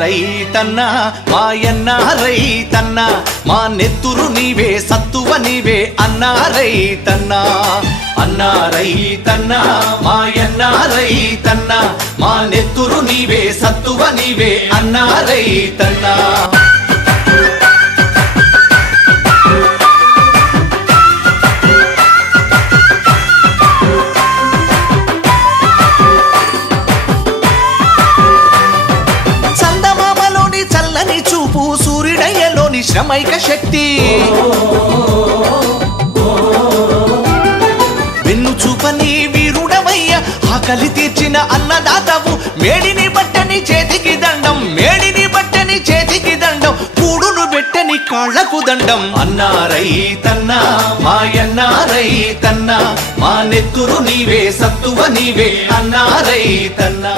రైతన్నా మాయన్న రైతన్నా మా నెత్తురు నీవే సత్తువ నీవే అన్నా రైతన్నా అన్నా రైతన్నా మాయన్న రైతన్నా మా నెత్తురు నీవే సత్తువ నీవే అన్నా రైతన్నా చల్లని చూపు సూర్యుడయ్యలోని శ్రమైక శక్తి వెన్ను చూపని వీరుడవయ్య ఆకలి తీర్చిన అన్నదాతవు మేడిని బట్టని చేతికి దండం మేడిని బట్టని చేతికి దండం కూడును పెట్టని కాళ్లకు దండం అన్నా రైతన్నా మాయన్న రైతన్నా మా నెత్తురు నీవే సత్తువ నీవే అన్నా రైతన్నా